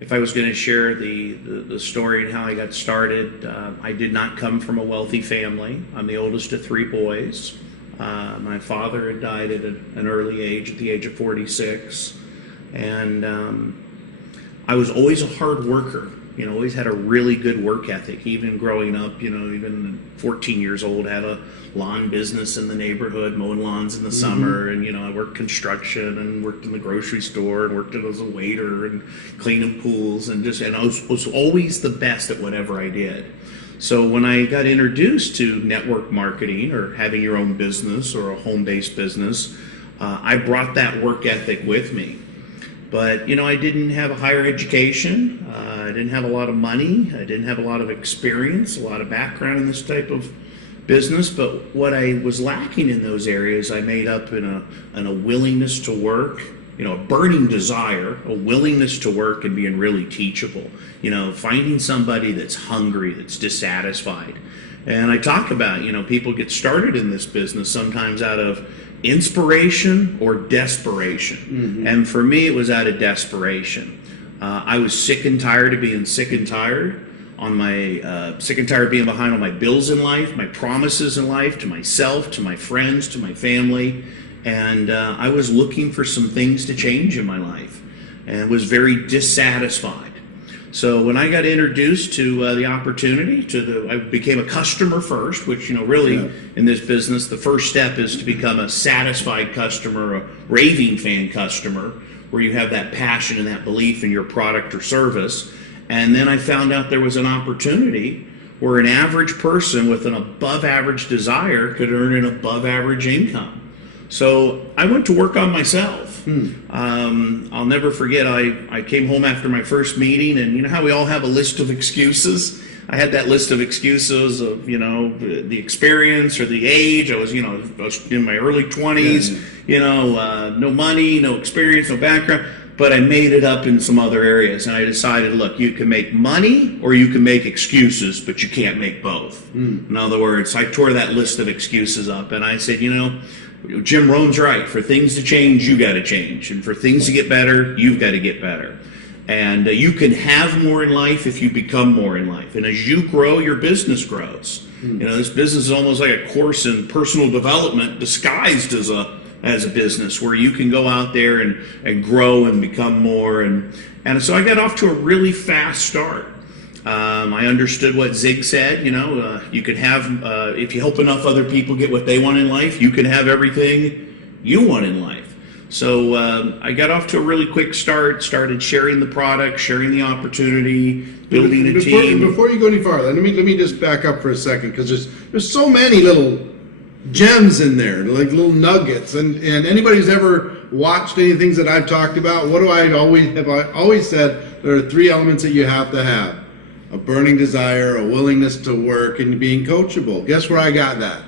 If I was going to share the story and how I got started, I did not come from a wealthy family. I'm the oldest of three boys. My father had died at an early age, at the age of 46. And I was always a hard worker. Always had a really good work ethic. Even growing up, even 14 years old, had a lawn business in the neighborhood, mowing lawns in the summer. And, I worked construction and worked in the grocery store and worked as a waiter and cleaning pools and I was always the best at whatever I did. So when I got introduced to network marketing or having your own business or a home-based business, I brought that work ethic with me. But, I didn't have a higher education. I didn't have a lot of money. I didn't have a lot of experience, a lot of background in this type of business. But what I was lacking in those areas, I made up in a willingness to work, a burning desire, a willingness to work and being really teachable. Finding somebody that's hungry, that's dissatisfied. And I talk about, people get started in this business sometimes out of inspiration or desperation. And for me, it was out of desperation. I was sick and tired of being sick and tired sick and tired of being behind on my bills in life, my promises in life, to myself, to my friends, to my family. And I was looking for some things to change in my life and was very dissatisfied. So when I got introduced to the opportunity, I became a customer first, which, really in this business, the first step is to become a satisfied customer, a raving fan customer, where you have that passion and that belief in your product or service. And then I found out there was an opportunity where an average person with an above average desire could earn an above average income. So I went to work on myself. I'll never forget, I came home after my first meeting, and you know how we all have a list of excuses? I had that list of excuses of, the experience or the age. I was in my early 20s, no money, no experience, no background. But I made it up in some other areas, and I decided, look, you can make money or you can make excuses, but you can't make both. In other words, I tore that list of excuses up, and I said, Jim Rohn's right. For things to change, you got to change. And for things to get better, you've got to get better. And you can have more in life if you become more in life. And as you grow, your business grows. This business is almost like a course in personal development disguised as a business where you can go out there and grow and become more. And so I got off to a really fast start. I understood what Zig said, you can have, if you help enough other people get what they want in life, you can have everything you want in life. So I got off to a really quick start, started sharing the product, sharing the opportunity, building a team. Before you go any farther, let me just back up for a second, because there's so many little gems in there, like little nuggets, and anybody who's ever watched any things that I've talked about, what do I always said? There are three elements that you have to have: a burning desire, a willingness to work, and being coachable. Guess where I got that?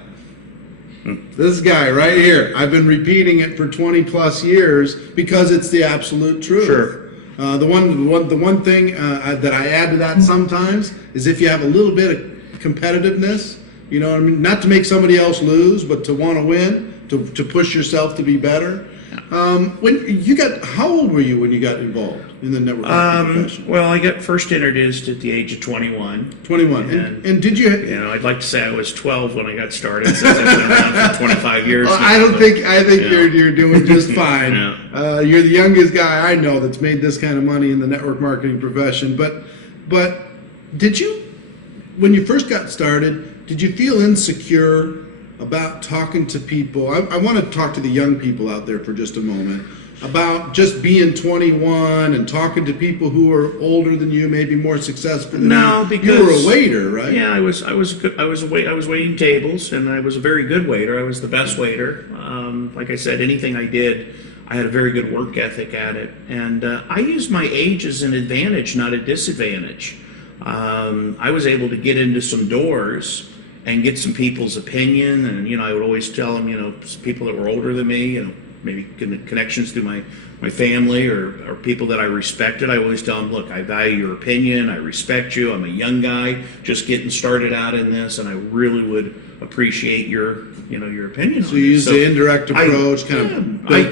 This guy right here. I've been repeating it for 20 plus years because it's the absolute truth. Sure. The one thing that I add to that sometimes is if you have a little bit of competitiveness, not to make somebody else lose, but to want to win, to push yourself to be better. How old were you when you got involved in the network profession? Well, I got first introduced at the age of 21. 21. And did you? I'd like to say I was 12 when I got started, since I've been around for 25 years. Well, now, I think you're doing just fine. You're the youngest guy I know that's made this kind of money in the network marketing profession. But did you, when you first got started, did you feel insecure about talking to people? I want to talk to the young people out there for just a moment about just being 21 and talking to people who are older than you, maybe more successful than you. No, because you were a waiter, right? Yeah, I was waiting tables, and I was a very good waiter. I was the best waiter. Like I said, anything I did, I had a very good work ethic at it, and I used my age as an advantage, not a disadvantage. I was able to get into some doors and get some people's opinion, and I would always tell them, people that were older than me, maybe connections through my family or people that I respected, I always tell them, look, I value your opinion, I respect you, I'm a young guy just getting started out in this, and I really would appreciate your opinion So on you it. use the indirect approach,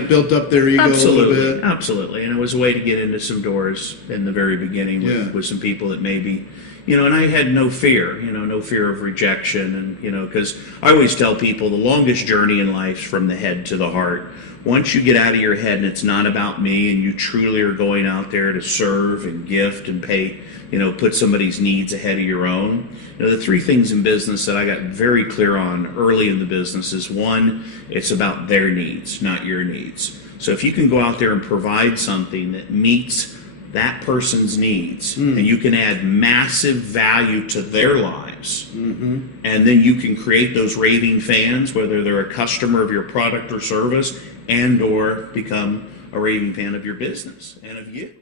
built up their ego a little bit. Absolutely, and it was a way to get into some doors in the very beginning with some people that maybe, and I had no fear, no fear of rejection, and because I always tell people the longest journey in life is from the head to the heart. Once you get out of your head and it's not about me, and you truly are going out there to serve and gift and pay, put somebody's needs ahead of your own. The three things in business that I got very clear on early in the business is, one, it's about their needs, not your needs. So if you can go out there and provide something that meets that person's needs, and you can add massive value to their lives, and then you can create those raving fans, whether they're a customer of your product or service, and or become a raving fan of your business and of you.